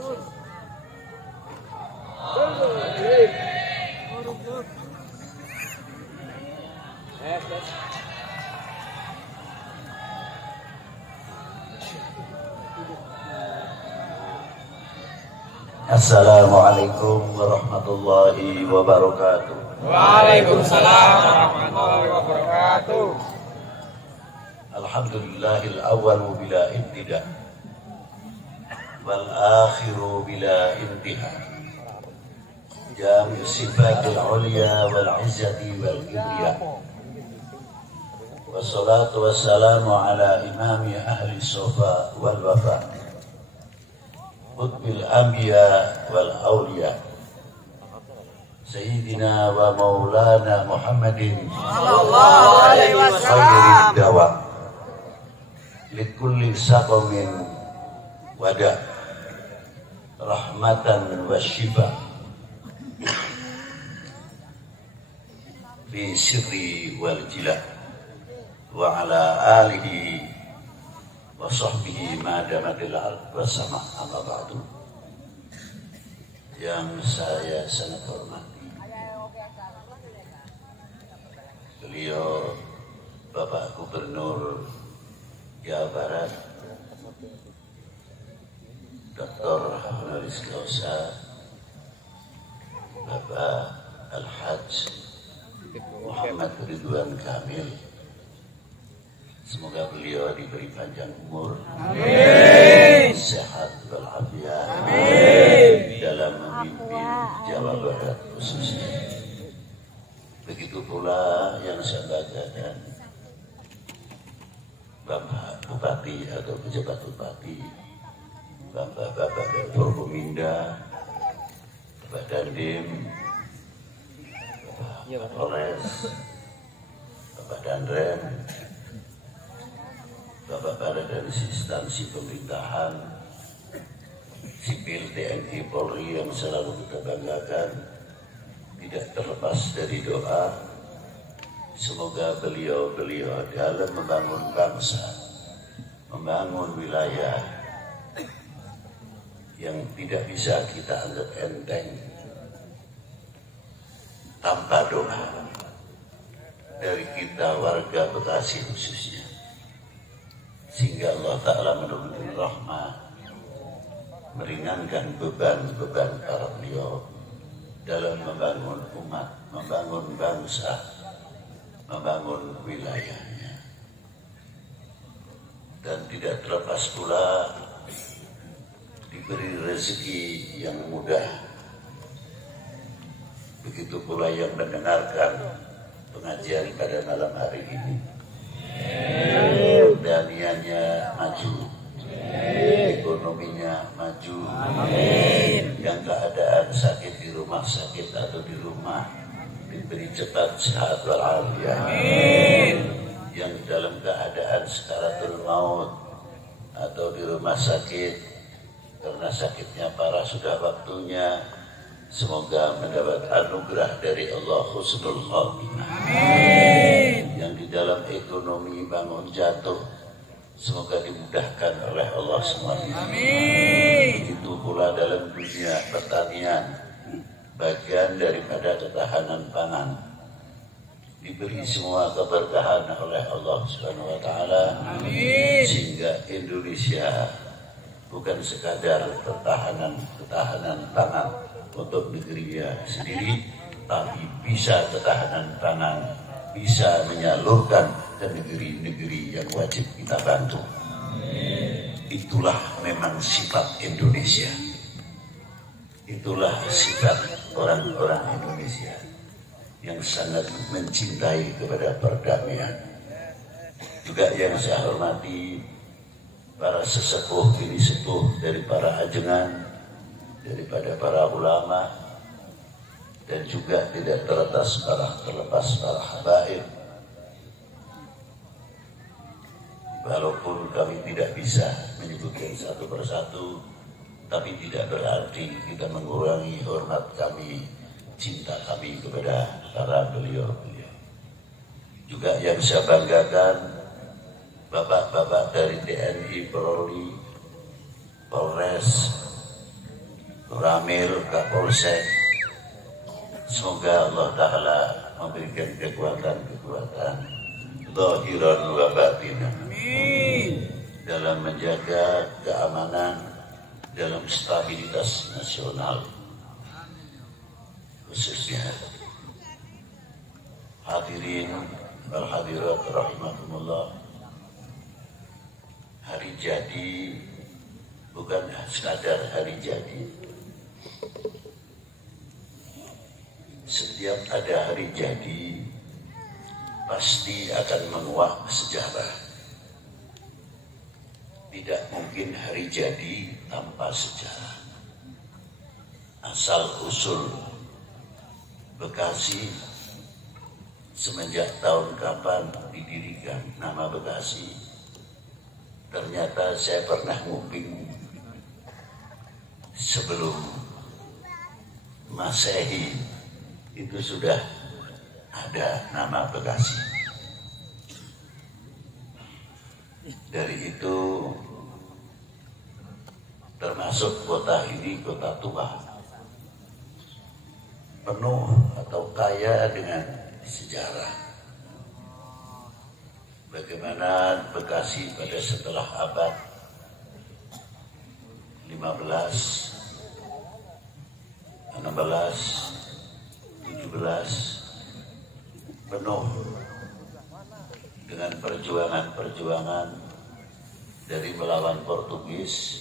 Assalamualaikum warahmatullahi wabarakatuh. Waalaikumsalam warahmatullahi wabarakatuh. Alhamdulillahil awwalu bila ibtida wal akhiru bila intiha. Jami' sifatil ulya wal izzati wal kibriya. Wassalatu wassalamu ala imami ahli sofa wal wafa, qutbil anbiya wal awliya, Sayyidina wa maulana Muhammadin Sallallahu alaihi wasallam. khairid dawa likulli saqamin wada rahmatan wa shifa fi sirri wal jila wa ala alihi wa sahbihi ma damadil ard wa sama amma ba'du. Yang saya sangat hormati beliau Bapak Gubernur Jawa Barat Dr. Honoris Causa Bapak Al-Hajj Muhammad Ridwan Kamil. Semoga beliau diberi panjang umur, amin, sehat walafiat, amin, dalam memimpin Jawa Barat khususnya. Begitu pula yang saya banggakan Bapak Bupati atau pejabat Bupati, Bapak dari Forkominda, Bapak Dandim, Bapak Polres, Bapak Danrem, Bapak dari instansi pemerintahan, sipil TNI Polri yang selalu kita banggakan, tidak terlepas dari doa. Semoga beliau-beliau dalam membangun bangsa, membangun wilayah yang tidak bisa kita anggap enteng tanpa doa dari kita warga Bekasi khususnya, sehingga Allah Ta'ala menurunkan rahmat, meringankan beban-beban para beliau dalam membangun umat, membangun bangsa, membangun wilayahnya. Dan tidak terlepas pula diberi rezeki yang mudah. Begitu pula yang mendengarkan pengajian pada malam hari ini, danianya maju, ekonominya maju, yang keadaan sakit di rumah sakit atau di rumah diberi cepat sehat walafiat, yang dalam keadaan sekaratul maut atau di rumah sakit karena sakitnya parah sudah waktunya, semoga mendapat anugerah dari Allah husnul khotimah. Yang di dalam ekonomi bangun jatuh, semoga dimudahkan oleh Allah semuanya. Begitu pula dalam dunia pertanian, bagian daripada ketahanan pangan, diberi semua keberkahan oleh Allah Subhanahu wa Ta'ala, sehingga Indonesia bukan sekadar ketahanan pangan untuk negerinya sendiri, tapi bisa ketahanan pangan, bisa menyalurkan ke negeri-negeri yang wajib kita bantu. Itulah memang sifat Indonesia. Itulah sifat orang-orang Indonesia yang sangat mencintai kepada perdamaian. Juga yang saya hormati para sesepuh ini sepuh dari para ajengan, daripada para ulama, dan juga tidak terlepas para habaib. Walaupun kami tidak bisa menyebutkan satu persatu, tapi tidak berarti kita mengurangi hormat kami, cinta kami kepada para beliau-beliau. Juga yang saya banggakan, bapak-bapak dari TNI, Polri, Polres, Ramil, Kapolsek. Semoga Allah Ta'ala memberikan kekuatan-kekuatan zahiran wa batinan dalam menjaga keamanan, dalam stabilitas nasional, khususnya hadirin wal hadirat rahimakumullah. Hari jadi bukan sekadar hari jadi. Setiap ada hari jadi pasti akan menguak sejarah. Tidak mungkin hari jadi tanpa sejarah. Asal usul Bekasi semenjak tahun kapan didirikan nama Bekasi. Ternyata saya pernah nguping sebelum Masehi itu sudah ada nama Bekasi. Dari itu termasuk kota ini kota tua, penuh atau kaya dengan sejarah. Bagaimana Bekasi pada setelah abad 15, 16, 17 penuh dengan perjuangan-perjuangan dari melawan Portugis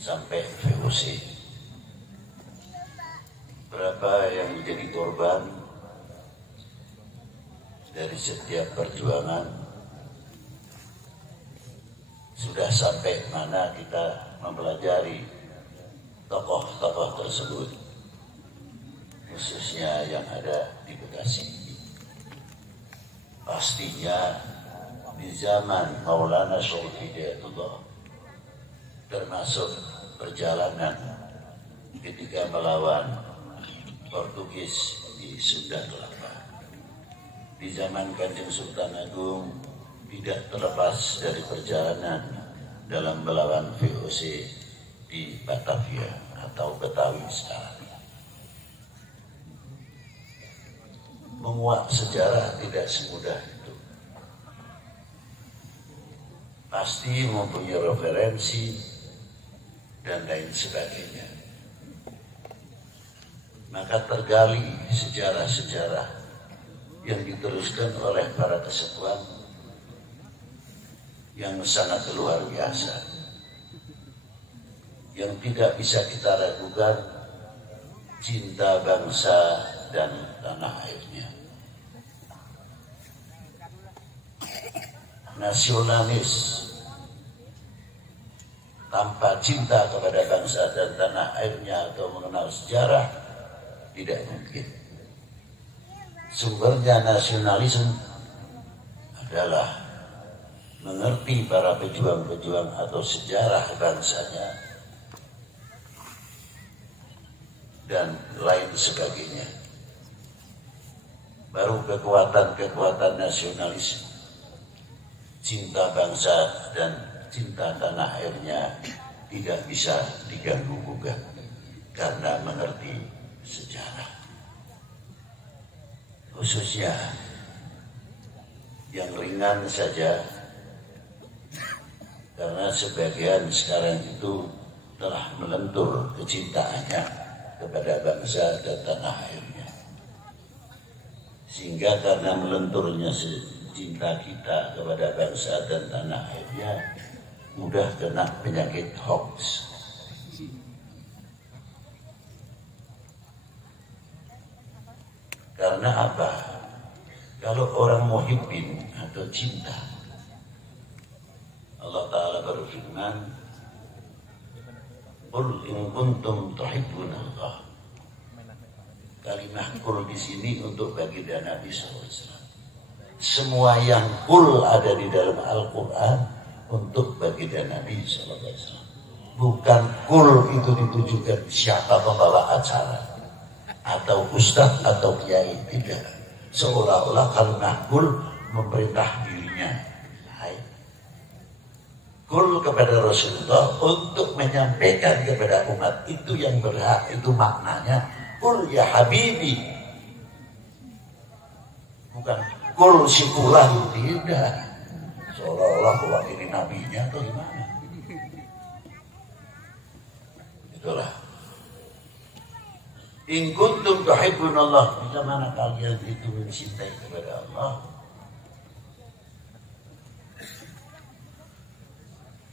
sampai VOC. Berapa yang menjadi korban dari setiap perjuangan, sudah sampai mana kita mempelajari tokoh-tokoh tersebut, khususnya yang ada di Bekasi. Pastinya di zaman Maulana Syarif Hidayatullah, termasuk perjalanan ketika melawan Portugis di Sunda Kelapa. Di zaman Kanjeng Sultan Agung tidak terlepas dari perjalanan dalam melawan VOC di Batavia atau Betawi sekarang. Menguak sejarah tidak semudah itu. Pasti mempunyai referensi dan lain sebagainya. Maka tergali sejarah-sejarah yang diteruskan oleh para kesepuan yang sangat luar biasa, yang tidak bisa kita ragukan cinta bangsa dan tanah airnya. Nasionalis tanpa cinta kepada bangsa dan tanah airnya atau mengenal sejarah tidak mungkin. Sumbernya nasionalisme adalah mengerti para pejuang-pejuang atau sejarah bangsanya dan lain sebagainya. Baru kekuatan-kekuatan nasionalisme, cinta bangsa dan cinta tanah airnya tidak bisa diganggu-gugat karena mengerti sejarah. Khususnya yang ringan saja, karena sebagian sekarang itu telah melentur kecintaannya kepada bangsa dan tanah airnya, sehingga karena melenturnya cinta kita kepada bangsa dan tanah airnya mudah kena penyakit hoax. Karena apa? Kalau orang muhibbin atau cinta, Allah Ta'ala berfirman, "Qul in kuntum tuhibbunallah." Kalimat qul di sini untuk baginda Nabi SAW. Semua yang qul ada di dalam Al-Quran untuk baginda Nabi SAW. Bukan qul itu ditujukan siapa pembawa acara atau ustaz atau kiai, tidak. Seolah-olah kalimat qul memerintah dirinya. kul kepada Rasulullah untuk menyampaikan kepada umat itu yang berhak, itu maknanya kul ya habibi, bukan kul si fulan, tidak seolah-olah fulan ini nabinya atau gimana. Itulah in kuntum tuhibbunallah, bila mana kalian itu mencintai kepada Allah,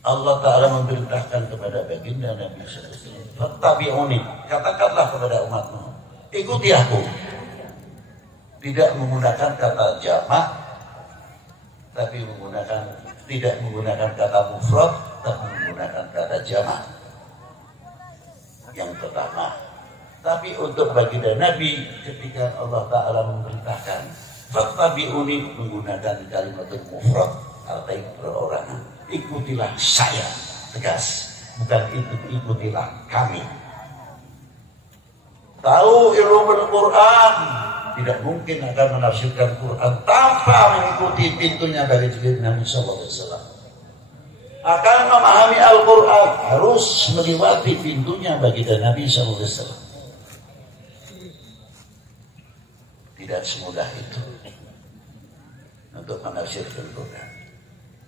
Allah Ta'ala memerintahkan kepada baginda Nabi SAW, fattabi'uni, katakanlah kepada umatmu, ikuti aku. Tidak menggunakan kata jamak, tapi tidak menggunakan kata mufrad, tapi menggunakan kata jamak. Yang pertama, tapi untuk baginda Nabi ketika Allah Ta'ala memerintahkan fattabi'uni menggunakan kalimat mufrad, artinya perorangan. Ikutilah saya, tegas, bukan ikutilah kami. Tahu ilmu Quran, tidak mungkin akan menafsirkan Quran tanpa mengikuti pintunya dari Nabi SAW. Akan memahami Al-Quran harus melewati pintunya bagi Nabi SAW. Tidak semudah itu untuk menafsirkan Quran.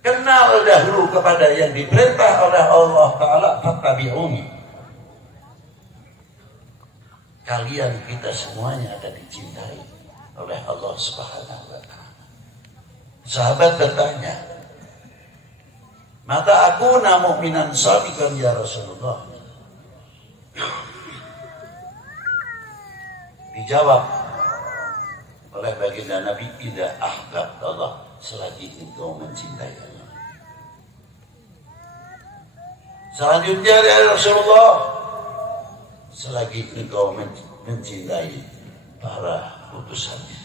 Kenal dahulu kepada yang diperintah oleh Allah Ta'ala, fattabi'uni. Kalian, kita semuanya akan dicintai oleh Allah Subhanahu wa Ta'ala. Sahabat bertanya, mata aku mu'minan shadiqan ya Rasulullah. Dijawab oleh baginda Nabi, idza ahbabta Allah, selagi engkau mencintai Allah. Selanjutnya ya Rasulullah, selagi engkau mencintai para utusannya.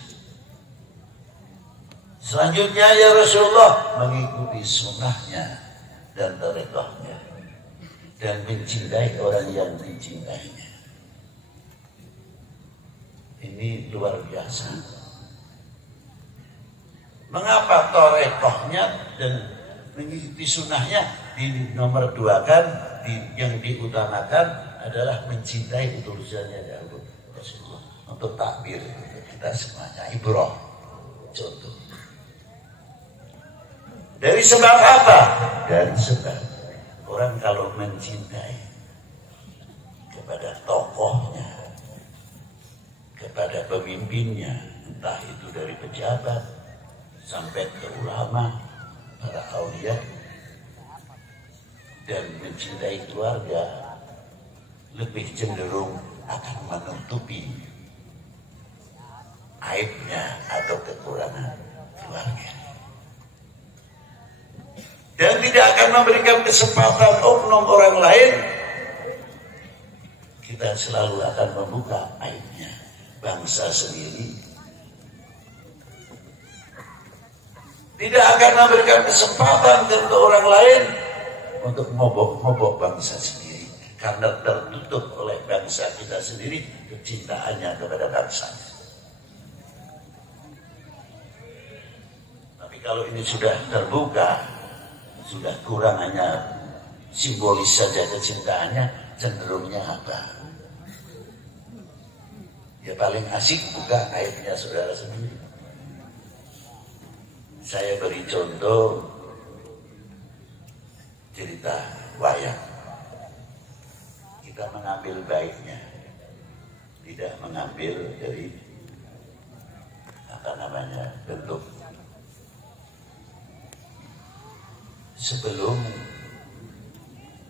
Selanjutnya ya Rasulullah, mengikuti sunnahnya dan tarekahnya, dan mencintai orang yang dicintainya. Ini luar biasa. Mengapa tarekahnya dan mengikuti sunnahnya di nomor 2 kan, yang diutamakan adalah mencintai utusannya dahulu Rasulullah, untuk takbir untuk kita semuanya, ibrah, contoh. Dari sebab apa? Dari sebab orang kalau mencintai kepada tokohnya, kepada pemimpinnya, entah itu dari pejabat sampai ke ulama, para aulia, dan mencintai keluarga, lebih cenderung akan menutupi aibnya atau kekurangan keluarga, dan tidak akan memberikan kesempatan oknum orang lain. Kita selalu akan membuka aibnya bangsa sendiri. Tidak akan memberikan kesempatan untuk orang lain untuk mobok bangsa sendiri, karena tertutup oleh bangsa kita sendiri kecintaannya kepada bangsanya. Tapi kalau ini sudah terbuka, sudah kurang hanya simbolis saja kecintaannya, cenderungnya apa? Ya paling asik buka aibnya saudara sendiri. Saya beri contoh cerita wayang. Kita mengambil baiknya, tidak mengambil dari bentuk. Sebelum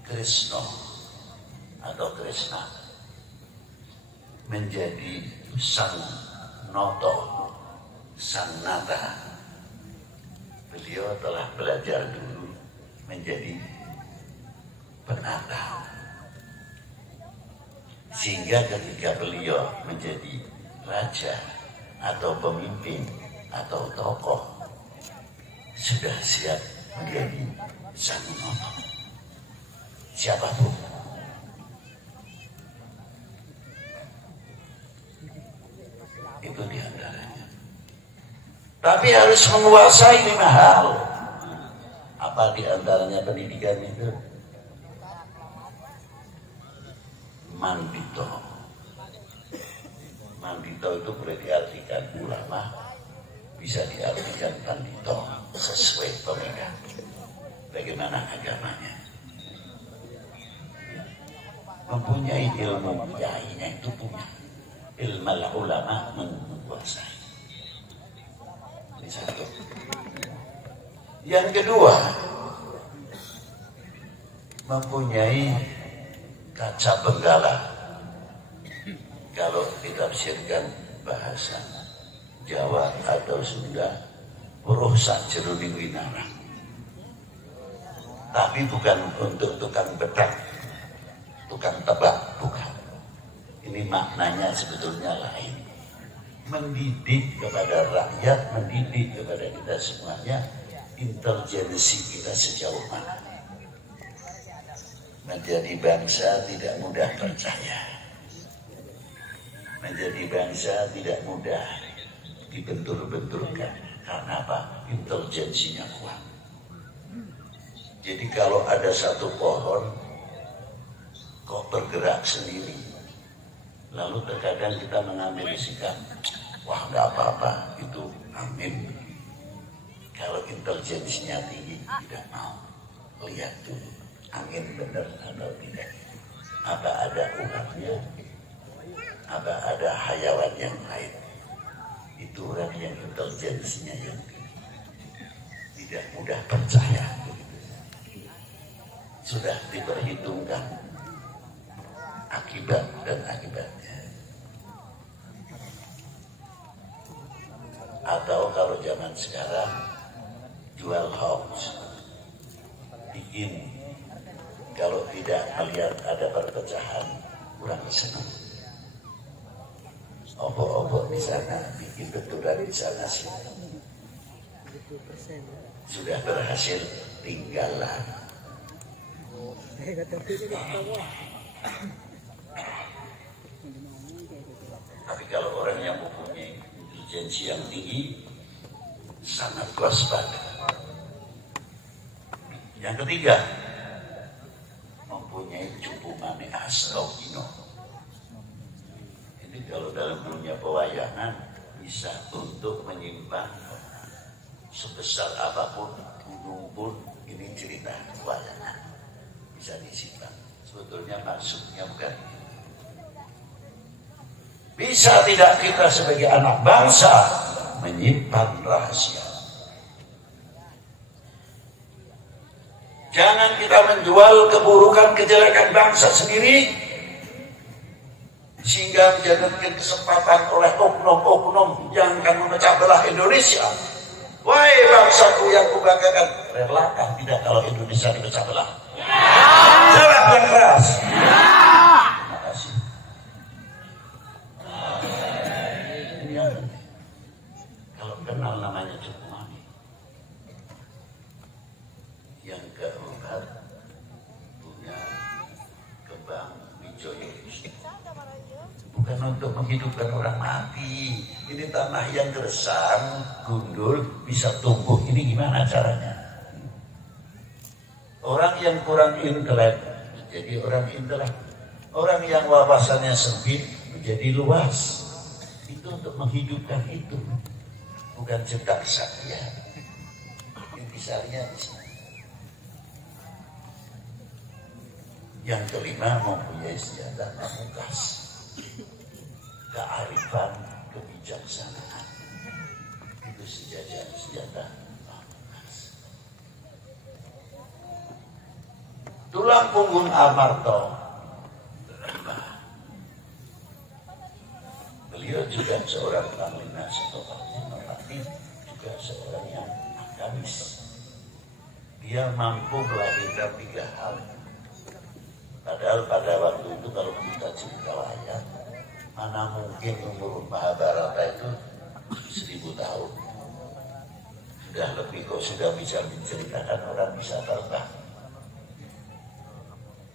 Krishna atau Krishna menjadi sang noto, sang nata, beliau telah belajar dulu menjadi penata, sehingga ketika beliau menjadi raja atau pemimpin atau tokoh, sudah siap menjadi sang noto siapapun. Itu diantaranya. Tapi harus menguasai 5 hal. Apa di antaranya pendidikan itu? Mandito. Mandito itu boleh diartikan ulama, bisa diartikan pandito, sesuai pemegang bagaimana agamanya. Mempunyai ilmu, kiainya itu punya ilmu ulama menguasai. Ini satu. Yang kedua, mempunyai kaca benggala. Kalau ditafsirkan bahasa Jawa atau Sunda, roh sajroning winarang. Tapi bukan untuk tukang bedak, tukang tebak, bukan. Ini maknanya sebetulnya lain. Mendidik kepada rakyat, mendidik kepada kita semuanya, intelijensi kita sejauh mana. Menjadi bangsa tidak mudah percaya. Menjadi bangsa tidak mudah dibentur-benturkan. Karena apa? Intelijensinya kuat. Jadi kalau ada satu pohon kok bergerak sendiri, lalu terkadang kita mengambil sikap, wah nggak apa-apa, itu angin. Kalau intelijensinya tinggi, tidak mau lihat dulu angin benar atau tidak. Apa ada ulatnya? Apa ada hayawan yang lain? Itu orang yang intelijensinya yang tinggi, tidak mudah percaya. Sudah diperhitungkan akibat dan akibatnya. Atau kalau zaman sekarang jual hoax, bikin kalau tidak melihat ada perpecahan kurang senang. Obok-obok di sana, bikin betulan di sana sini. Sudah berhasil, tinggallah. Tapi kalau orang yang mempunyai intelijensi yang tinggi, sangat waspada. Yang ketiga, mempunyai cupu mane astagino. Ini kalau dalam dunia pewayangan bisa untuk menyimpan sebesar apapun, gunung pun, ini cerita pewayangan bisa disimpan. Sebetulnya maksudnya bukan ini. Bisa tidak kita sebagai anak bangsa menyimpan rahasia? Jangan kita menjual keburukan kejelekan bangsa sendiri sehingga menjadikan kesempatan oleh oknum-oknum yang akan memecah belah Indonesia. Wahai bangsaku yang kubanggakan, relakah tidak kalau Indonesia dipecah belah? Jawab yang keras. Terima kasih. Ini yang penting. Kalau kenal namanya cukup mani. Yang keempat, punya kembang wijoyo. Bukan untuk menghidupkan orang mati. Ini tanah yang gersang, gundul, bisa tumbuh. Ini gimana caranya? Orang yang kurang intelek jadi orang intelek. Orang yang wawasannya sempit menjadi luas. Itu untuk menghidupkan itu. Bukan cetak saja. Intisarinya di sini. Yang kelima, mempunyai senjata pamungkas. Kearifan, kebijaksanaan. Itu senjata pamungkas. Tulang punggung Amarto. Beliau juga seorang panglima Senopati, tapi juga seorang yang agamis. Dia mampu melahirkan 3 hal. Padahal pada waktu itu kalau kita cerita wayang, mana mungkin umur Mahabharata itu 1000 tahun. Sudah lebih kok sudah bisa menceritakan orang bisa terbang.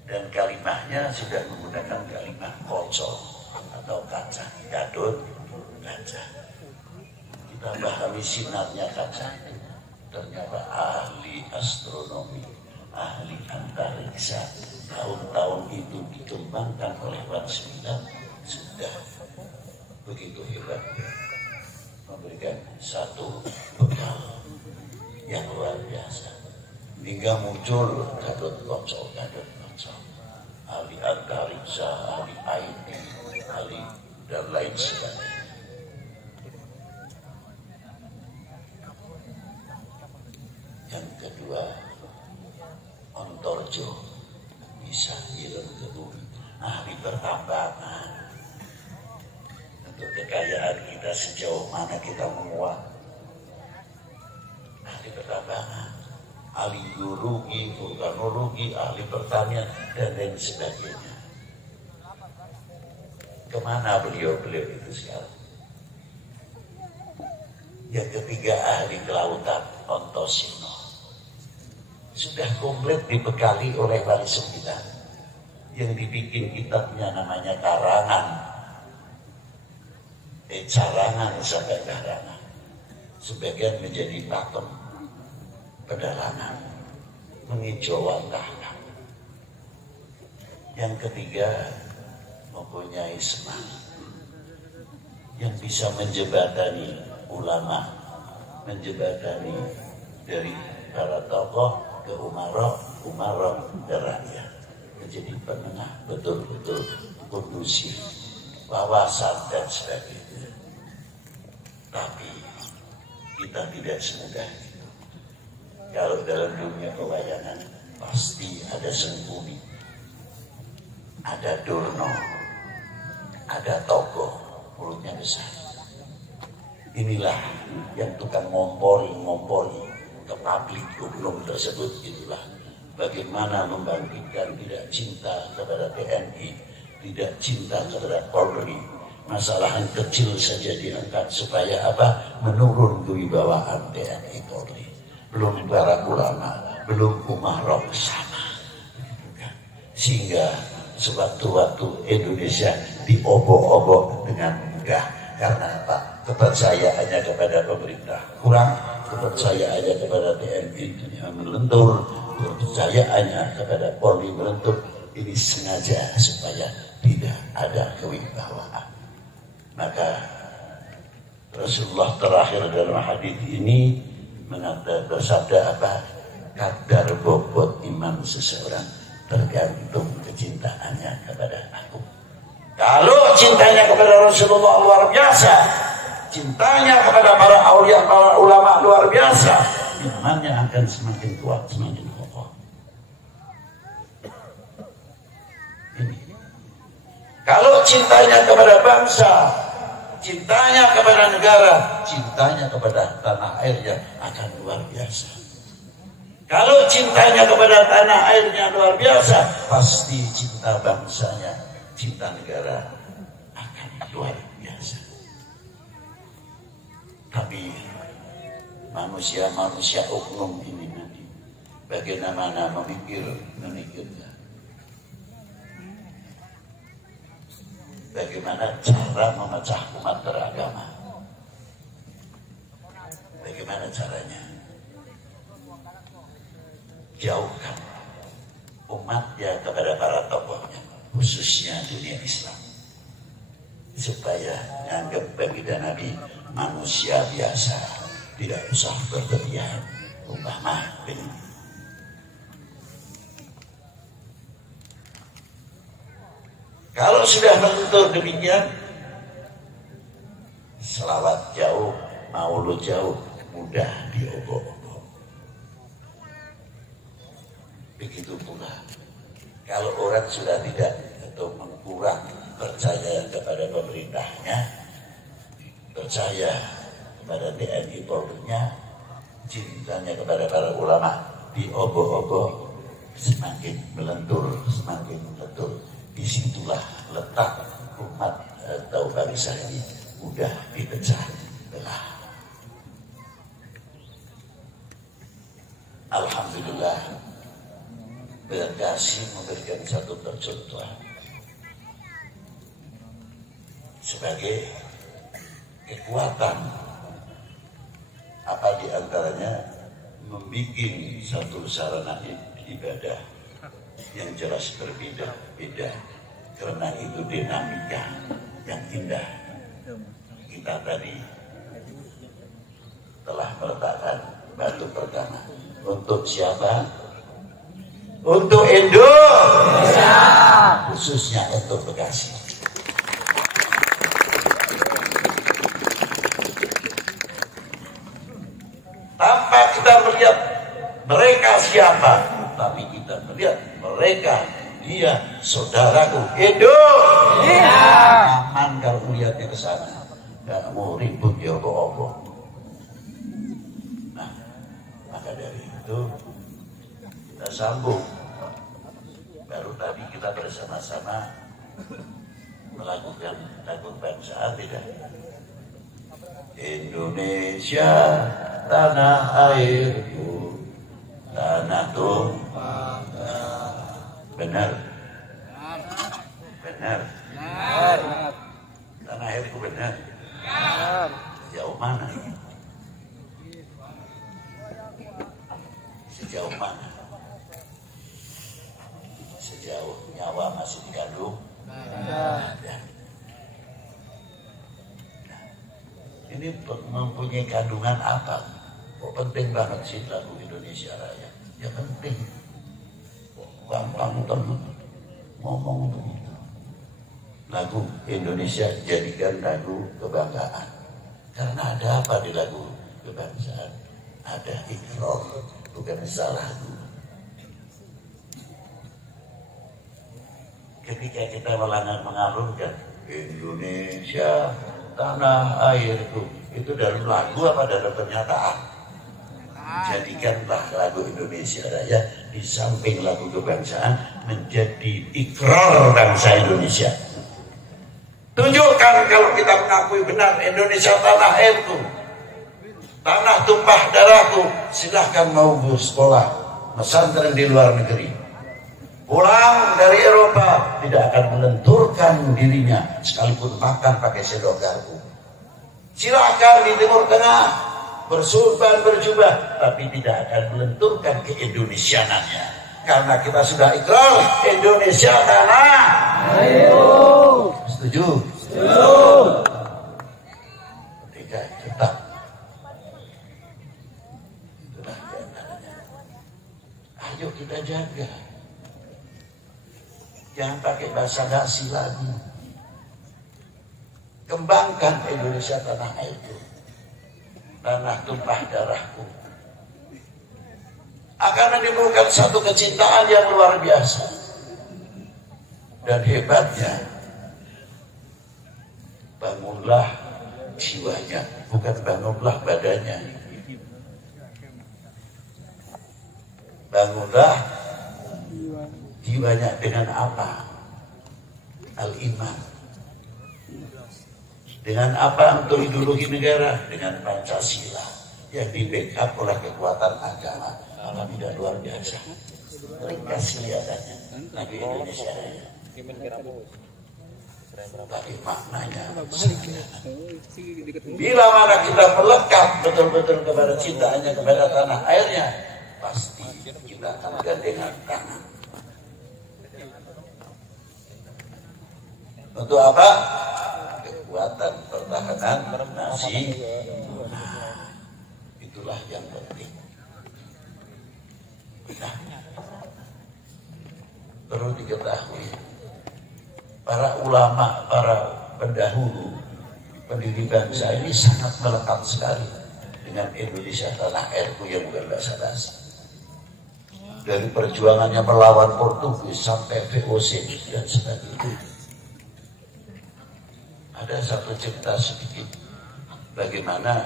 Dan kalimahnya sudah menggunakan kalimah koco atau kaca, gadun, kaca. Kita pahami sinarnya kaca itu. ternyata ahli astronomi, ahli antariksa. Tahun-tahun itu dikembangkan oleh Wan Sembilan sudah begitu hebat, memberikan satu bekal yang luar biasa. Hingga muncul Gatot Kaca, ahli antariksa, ahli IT, ahli dan lain sebagainya. Yang kedua, Ontorjo bisa hilang ke bumi, ahli pertambangan. Untuk kekayaan kita sejauh mana kita menguat, ahli pertambangan, ahli geologi, vulkanologi, ahli pertanian dan lain sebagainya. Kemana beliau-beliau itu sekarang? Yang ketiga, ahli kelautan, Ontosino. Sudah komplit dibekali oleh Wali Sembilan. Yang dibikin kitabnya namanya Karangan. Carangan sampai Karangan. Sebagian menjadi pakem pedalangan, mengijauan tanah. Yang ketiga, mempunyai semangat yang bisa menjembatani ulama, menjembatani dari para tokoh ke umarok ke rakyat, menjadi penengah betul-betul kondusif, wawasan dan sebagainya. Tapi kita tidak semudah itu. Kalau dalam dunia pewayangan pasti ada Sengkuni, ada Durno, ada tokoh mulutnya besar. Inilah yang tukang ngompori ke publik umum tersebut. Itulah bagaimana membangkitkan tidak cinta kepada TNI, tidak cinta kepada Polri. Masalah yang kecil saja diangkat supaya apa? Menurun kewibawaan TNI Polri. Belum para ulama, belum umarok sama, sehingga sewaktu-waktu Indonesia diobok-obok dengan mudah. Karena apa? Kepercayaannya kepada pemerintah kurang, kepercayaannya kepada TNI melentur, kepercayaannya kepada Polri melentur. Ini sengaja supaya tidak ada kewibawaan. Maka Rasulullah terakhir dalam hadis ini bersabda apa? Kadar bobot iman seseorang tergantung kecintaannya kepada aku. Kalau cintanya kepada Rasulullah luar biasa, cintanya kepada para aulia, para ulama luar biasa, imannya akan semakin kuat, semakin kokoh. Ini. Kalau cintanya kepada bangsa, cintanya kepada negara, cintanya kepada tanah airnya akan luar biasa. Kalau cintanya kepada tanah airnya luar biasa, pasti cinta bangsanya, cinta negara akan luar biasa. Tapi manusia oknum ini nanti bagaimana memikirkan, bagaimana cara memecah umat beragama, bagaimana caranya jauhkan umatnya kepada para tokohnya, khususnya dunia Islam, supaya anggap baginda Nabi manusia biasa, tidak usah berlebihan, umpama ini. Kalau sudah menutur demikian, selawat jauh, maulud jauh, mudah diobok-obok. Begitu pula kalau orang sudah tidak atau mengkurang percaya kepada pemerintahnya, percaya kepada TNI Polri-nya, cintanya kepada para ulama diobok-obok, semakin melentur. Disitulah letak umat atau bangsa ini mudah dipecah belah. Alhamdulillah, Berkasi memberikan satu percontohan sebagai kekuatan. Apa diantaranya? membuat satu sarana ibadah yang jelas berbeda-beda, karena itu dinamika yang indah. Kita tadi telah meletakkan batu pertama. Untuk siapa? Untuk Indonesia, khususnya untuk Bekasi. Tanpa kita melihat mereka siapa, tapi kita melihat mereka, dia saudaraku Indonesia. Aman kalau melihatnya ke sana, nggak mau ribut ya opo-opo. Nah, maka dari itu kita sambung. Baru tadi kita bersama-sama melakukan lagu bangsa tidak? Indonesia tanah airku, tanah tumpah. Benar. Benar. Tanah airku benar. Sejauh mana? Sejauh mana? Sejauh nyawa masih dikandung. Ada. Ini mempunyai kandungan apa? Kok penting banget sih lagu Indonesia Raya? Ya penting. Gampang ngomong begitu. Lagu Indonesia jadikan lagu kebanggaan. Karena ada apa di lagu kebangsaan? Ada ikrar, bukan salah. Ketika kita mengalunkan Indonesia tanah airku, itu dalam lagu apa dalam pernyataan? Jadikanlah lagu Indonesia Raya di samping lagu kebangsaan menjadi ikrar bangsa Indonesia. Tunjukkan kalau kita mengakui benar Indonesia tanah airku, tanah tumpah darahku. Silahkan mau sekolah pesantren di luar negeri, pulang dari Eropa tidak akan melenturkan dirinya sekalipun makan pakai sendok garpu. Silahkan di Timur Tengah bersurban berjubah, tapi tidak akan melenturkan keindonesianannya, karena kita sudah ikrar Indonesia tanah. Ayo. Setuju? Setuju. Tidak tetap. Itulah diantaranya. Ayo kita jaga. Jangan pakai bahasa basi lagi. Kembangkan Indonesia tanah airku, tanah tumpah darahku. Akan menimbulkan satu kecintaan yang luar biasa. Dan hebatnya, bangunlah jiwanya, bukan bangunlah badannya. Bangunlah jiwanya dengan apa? Al-iman. Dengan apa untuk ideologi negara? Dengan Pancasila yang di backup oleh kekuatan agama. Alam tidak luar biasa. Ringkas kelihatannya. Tapi Indonesia Raya. Tapi maknanya bila mana kita melekat betul-betul kepada cintaannya kepada tanah airnya, pasti kita akan gandengan tangan. Untuk apa? Kekuatan pertahanan nasi. Itulah yang penting. Nah, perlu diketahui, para ulama, para pendahulu pendiri bangsa ini sangat melekat sekali dengan Indonesia tanah airku yang bukan basa-basi. Dari perjuangannya melawan Portugis sampai VOC dan sebagainya. Ada satu cerita sedikit bagaimana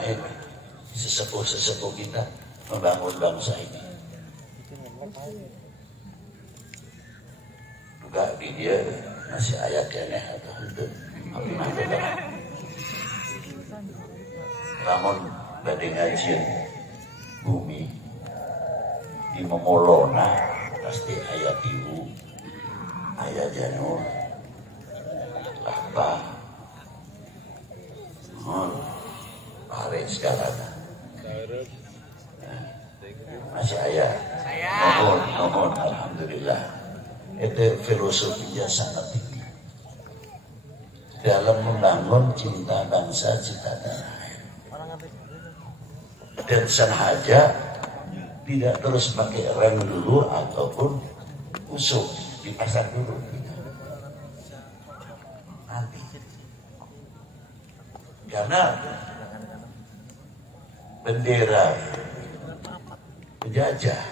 sesepuh-sesepuh kita membangun bangsa ini. Buka di dia masih ayat aneh atau itu namun badai ngajian bumi di memolona pasti ayat ibu ayat janur apa pare segala Masih ayah. Mohon, alhamdulillah. Itu filosofinya sangat tinggi. Dalam membangun cinta bangsa, cinta tanah air. Dan sengaja tidak terus pakai rem dulu ataupun usuk dipasang dulu. Nanti. Karena bendera penjajah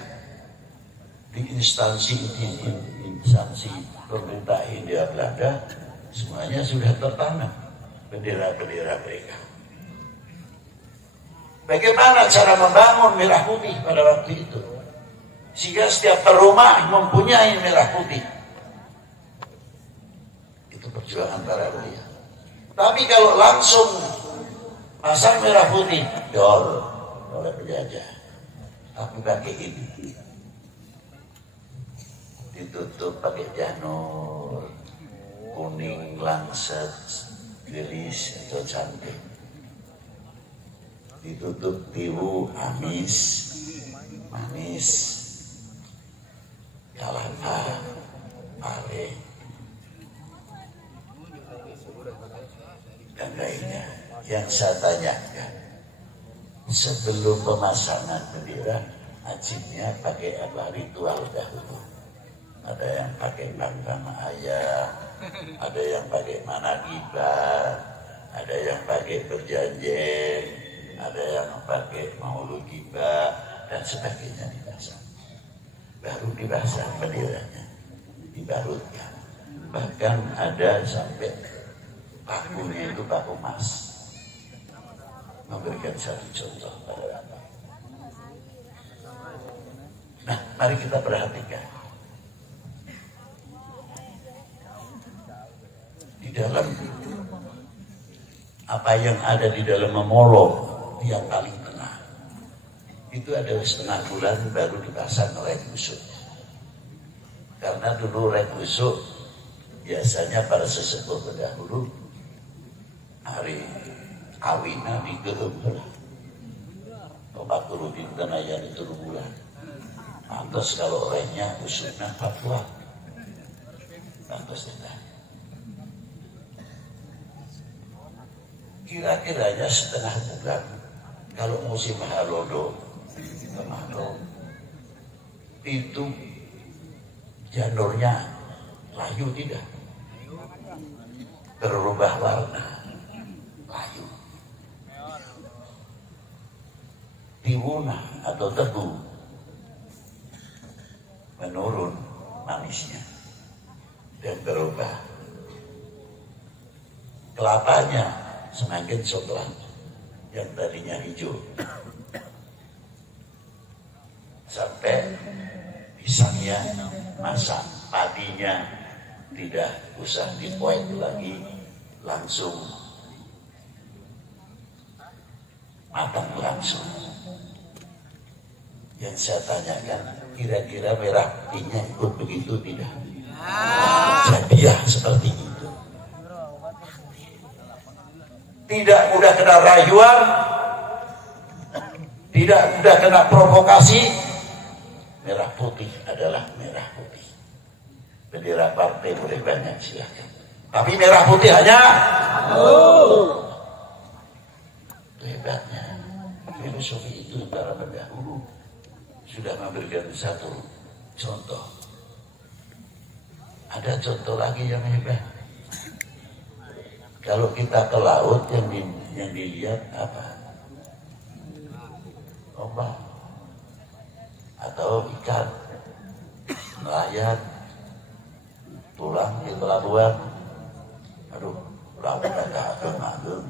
di instansi pemerintah Hindia Belanda semuanya sudah tertanam bendera-bendera mereka. Bagaimana cara membangun merah putih pada waktu itu sehingga setiap rumah mempunyai merah putih? Itu perjuangan para ulia. Tapi kalau langsung pasang merah putih dol oleh penjajah, tapi pakai ini ditutup pakai janur kuning langsat gelis atau cantik, ditutup tiwu amis manis kalapa pare dan lainnya. Yang saya tanyakan, sebelum pemasangan bendera ajibnya pakai apa ritual dahulu? Ada yang pakai bangkang ayah, ada yang pakai managibah, ada yang pakai berjanjeng, ada yang pakai maulud gibah dan sebagainya dipasang. Baru dipasang benderanya, dibarutkan. Bahkan ada sampai pakunya itu paku emas. Memberikan satu contoh pada Anda. Nah, mari kita perhatikan. Di dalam apa yang ada di dalam memolong yang paling tengah itu ada setengah bulan baru dipasang rek busuk. Karena dulu rek busuk biasanya para sesepuh terdahulu hari kawina di gerem Bapak Guru di Tenayan itu bulan. Pantas kalau reknya busuknya Papua. Pantas tidak. Kira-kiranya setengah bulan kalau musim halodo kemarau itu janurnya layu tidak berubah warna layu. Tiwuna atau tebu menurun manisnya dan berubah. Kelapanya semakin coklat yang tadinya hijau sampai pisangnya masak, padinya tidak usah dipoek lagi, langsung matang langsung. Yang saya tanyakan, kira-kira merah putihnya ikut begitu tidak? Jadiah seperti itu. Tidak mudah kena rayuan, tidak mudah kena provokasi. Merah putih adalah merah putih. Bendera partai boleh banyak silakan, tapi merah putih hanya itu hebatnya. Filosofi itu para pendahulu sudah memberikan satu contoh. Ada contoh lagi yang hebat. Kalau kita ke laut yang dilihat apa? Ombak atau ikan, nelayan pulang di pelabuhan. Aduh, laut ada agung-agung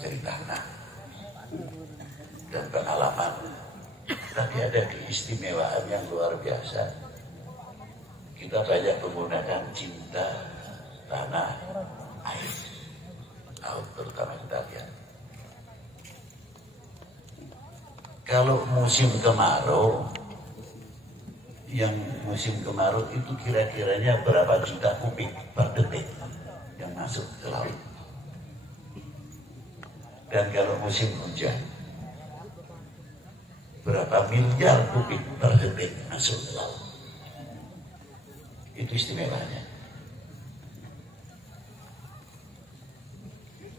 cerita dan pengalaman. Tapi ada keistimewaan yang luar biasa. Kita banyak menggunakan cinta tanah air, laut terutama kita lihat. Kalau musim kemarau, yang musim kemarau itu kira-kiranya berapa juta kubik per detik yang masuk ke laut. Dan kalau musim hujan, berapa miliar kubik per detik masuk ke laut. Itu istimewanya.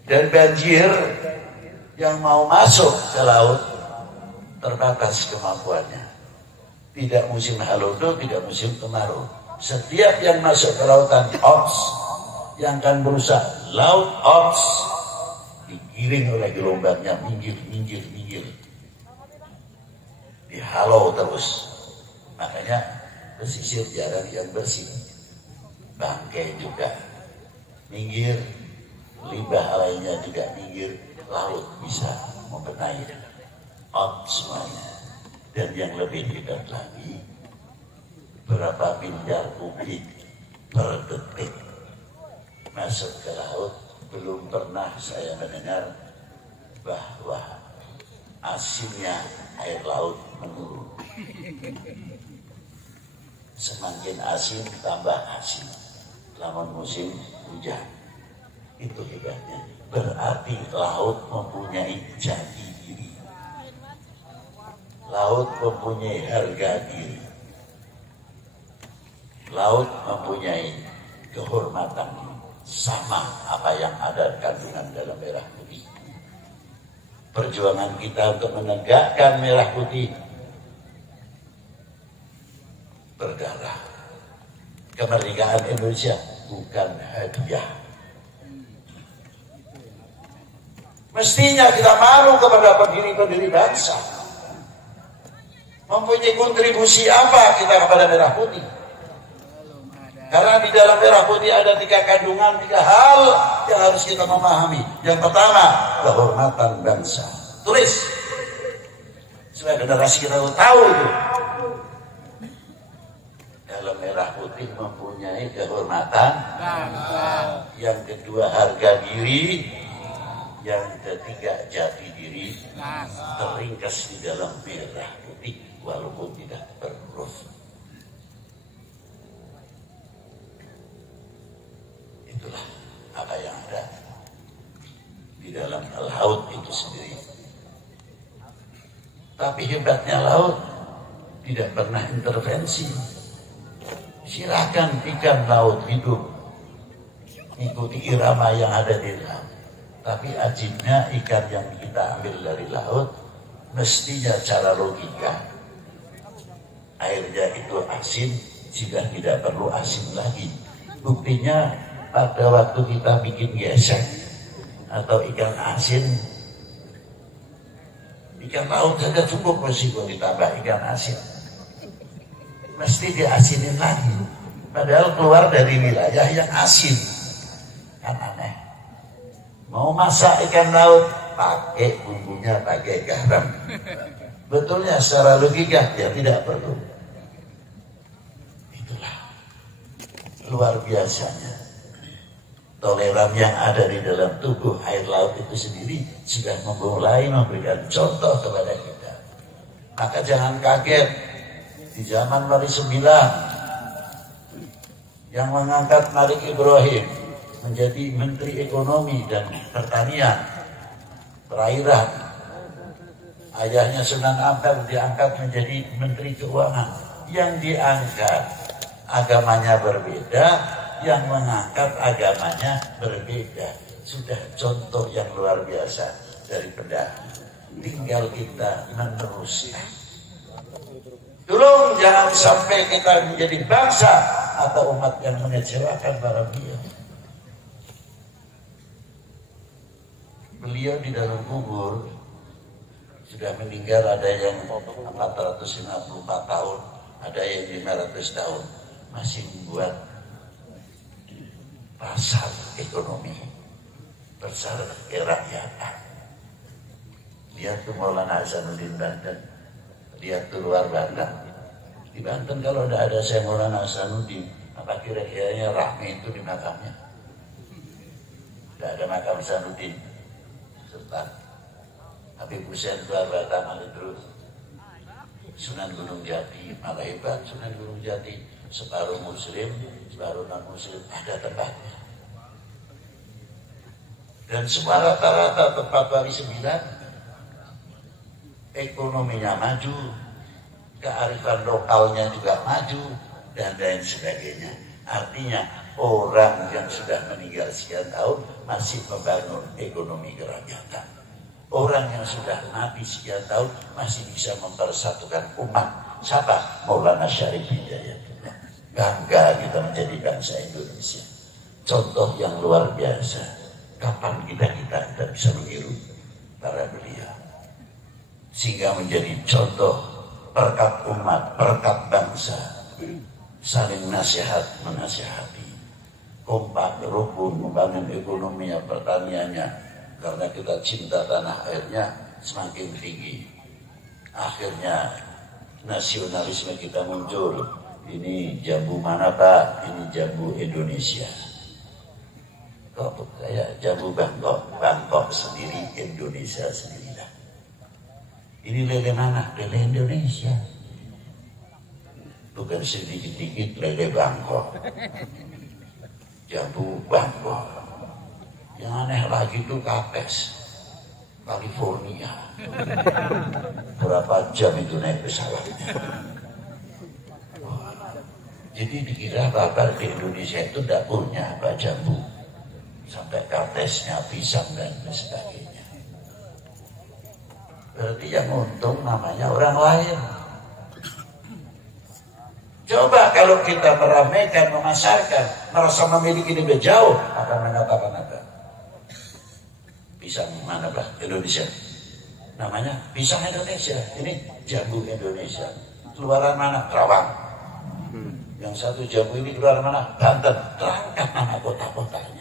Dan banjir yang mau masuk ke laut terbatas kemampuannya. Tidak musim halodo, tidak musim kemarau. Setiap yang masuk ke lautan ops, yang akan berusaha laut ops, digiring oleh gelombangnya, minggir. Dihalau terus. Makanya pesisir jarang yang bersih. Bangkai juga minggir, limbah lainnya juga minggir. Laut bisa membenahi ops semuanya. Dan yang lebih hebat lagi, berapa miliar kubik per detik masuk ke laut. Belum pernah saya mendengar bahwa asinnya air laut menurun. Semakin asin tambah asin. Lamun musim hujan, itu hebatnya. Berarti laut mempunyai jati diri. Laut mempunyai harga diri. Laut mempunyai kehormatan sama apa yang ada kandungan dalam merah putih. Perjuangan kita untuk menegakkan merah putih berdarah. Kemerdekaan Indonesia bukan hadiah. Mestinya kita malu kepada pendiri-pendiri bangsa. Mempunyai kontribusi apa kita kepada merah putih? Karena di dalam merah putih ada 3 kandungan, 3 hal yang harus kita memahami. Yang pertama, kehormatan bangsa. Tulis. Supaya generasi kita tahu itu. Dalam merah putih mempunyai kehormatan bangsa. Yang kedua, harga diri. Yang ketiga, jati diri. Terringkas di dalam merah putih walaupun tidak berhuruf. Itulah apa yang ada di dalam laut itu sendiri. Tapi hebatnya laut tidak pernah intervensi. Silakan ikan laut hidup ikuti irama yang ada di laut. Tapi ajiibnya ikan yang kita ambil dari laut mestinya cara logika airnya itu asin sudah tidak perlu asin lagi. Buktinya pada waktu kita bikin gesek atau ikan asin, ikan laut saja cukup resiko ditambah ikan asin. Mesti diasinin lagi. Padahal keluar dari wilayah yang asin. Kan aneh. Mau masak ikan laut, pakai bumbunya, pakai garam. Betulnya secara logika dia tidak perlu. Itulah luar biasanya. Toleran yang ada di dalam tubuh air laut itu sendiri sudah mulai memberikan contoh kepada kita. Maka jangan kaget di zaman Wali Sembilan yang mengangkat Malik Ibrahim menjadi Menteri Ekonomi dan Pertanian, Perairan. Ayahnya Sunan Ampel diangkat menjadi Menteri Keuangan. Yang diangkat agamanya berbeda, yang mengangkat agamanya berbeda. Sudah contoh yang luar biasa dari pendahulu. Tinggal kita meneruskan. Tolong jangan sampai kita menjadi bangsa atau umat yang mengecewakan para beliau. Beliau di dalam kubur sudah meninggal, ada yang 454 tahun, ada yang 500 tahun, masih membuat pasar ekonomi, pasar kerakyatan. Lihat tuh Maulana Hasanuddin Banten, lihat tuh luar Banten. Di Banten kalau ada saya Maulana Hasanuddin, apa kira-kiranya Rahmi itu di makamnya? Tidak ada makam Hasanuddin. Serta Habib Hussein luar Batam terus. Sunan Gunung Jati, malah hebat Sunan Gunung Jati, separuh muslim, separuh non muslim, ada tempatnya. Dan semua rata-rata tempat Wali Sembilan ekonominya maju, kearifan lokalnya juga maju, dan lain sebagainya. Artinya orang yang sudah meninggal sekian tahun masih membangun ekonomi kerakyatan. Orang yang sudah mati sekian tahun masih bisa mempersatukan umat. Siapa? Maulana Syarif Hidayatullah. Bangga kita menjadi bangsa Indonesia. Contoh yang luar biasa. Kapan kita bisa meniru para beliau, sehingga menjadi contoh perkat umat, perkat bangsa, saling nasihat menasihati, kompak rukun membangun ekonominya, pertaniannya, karena kita cinta tanah airnya semakin tinggi. Akhirnya nasionalisme kita muncul. Ini jambu mana Pak? Ini jambu Indonesia. Kok kayak jambu Bangkok sendiri, Indonesia sendiri lah. Ini lele mana? Lele Indonesia. Bukan sedikit-dikit lele Bangkok. Jambu Bangkok. Yang aneh lagi itu Kapes, California. Berapa jam itu naik pesawatnya? Jadi dikira kabar di Indonesia itu tidak punya apa jambu. Sampai kartesnya, pisang dan sebagainya. Berarti yang untung namanya orang lain. Coba kalau kita meramaikan, memasarkan, merasa memiliki lebih jauh, akan mengatakan apa? Pisang mana Pak? Indonesia. Namanya pisang Indonesia. Ini jambu Indonesia. Keluaran mana? Kerawang. Yang satu jambu ini keluar mana? Banten. Terangkat nama kota-kotanya.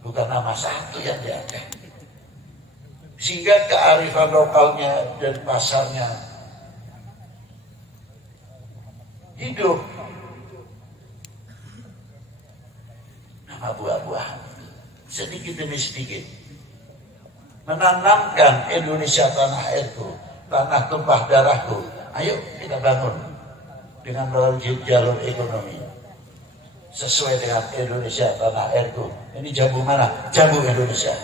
Bukan nama satu yang diangkat. Sehingga kearifan lokalnya dan pasarnya hidup. Nama buah-buahan sedikit demi sedikit menanamkan Indonesia tanah airku, tanah tumpah darahku. Ayo kita bangun dengan melalui jalur ekonomi sesuai dengan Indonesia tanah airku. Ini jambu mana? Jambu Indonesia.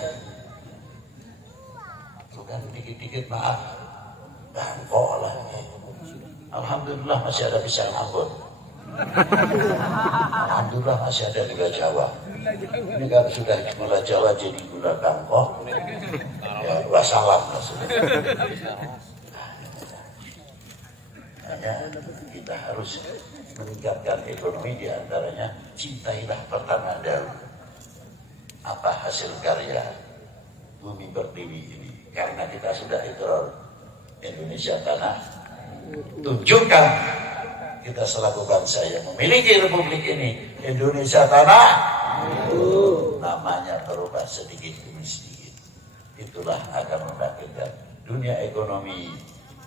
Bukan dikit-dikit maaf Bangkok lah. Alhamdulillah masih ada pisang Ambon. Alhamdulillah masih ada gula Jawa. Ini kan sudah gula Jawa jadi gula Bangkok. Ya wassalam maksudnya. Hanya kita harus meningkatkan ekonomi, diantaranya cintailah pertama dahulu apa hasil karya Bumi Pertiwi ini. Karena kita sudah ikrar Indonesia tanah, tunjukkan kita selaku bangsa yang memiliki republik ini, Indonesia tanah, namanya berubah sedikit demi sedikit. Itulah akan membangkitkan dunia ekonomi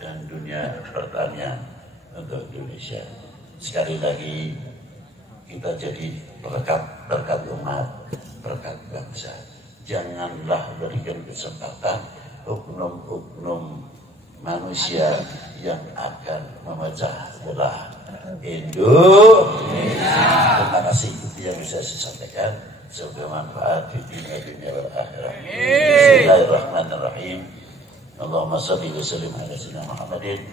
dan dunia pertanian untuk Indonesia. Sekali lagi kita jadi berkat umat, berkat bangsa. Janganlah berikan kesempatan oknum-oknum manusia yang akan memecah belah Indonesia. Terima kasih, itu yang bisa saya sampaikan. Semoga manfaat di dunia wal akhirah. Bismillahirrahmanirrahim. Allahumma salli wa sallim ala sayyidina Muhammadin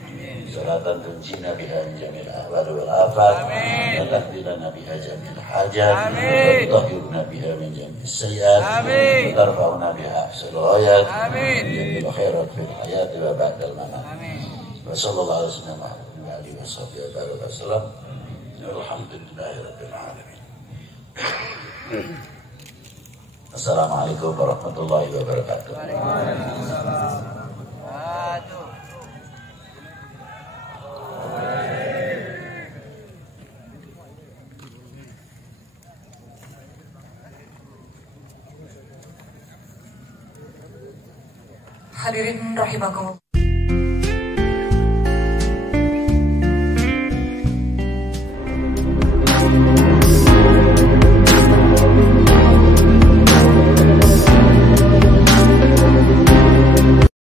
salatan tunjina biha min jamil ahwal wal afat wa tahdilana biha jamil hajat wa tahhirna biha min jamil sayyiat wa tarfa'una biha ahsal ghayat jamil khairat fil hayat wa ba'dal mamat. Wa sallallahu alaihi wasallam wa alihi wa sahbihi wa sallam. Alhamdulillahirabbil alamin. Assalamualaikum warahmatullahi wabarakatuh. Hadirin rahimakumullah.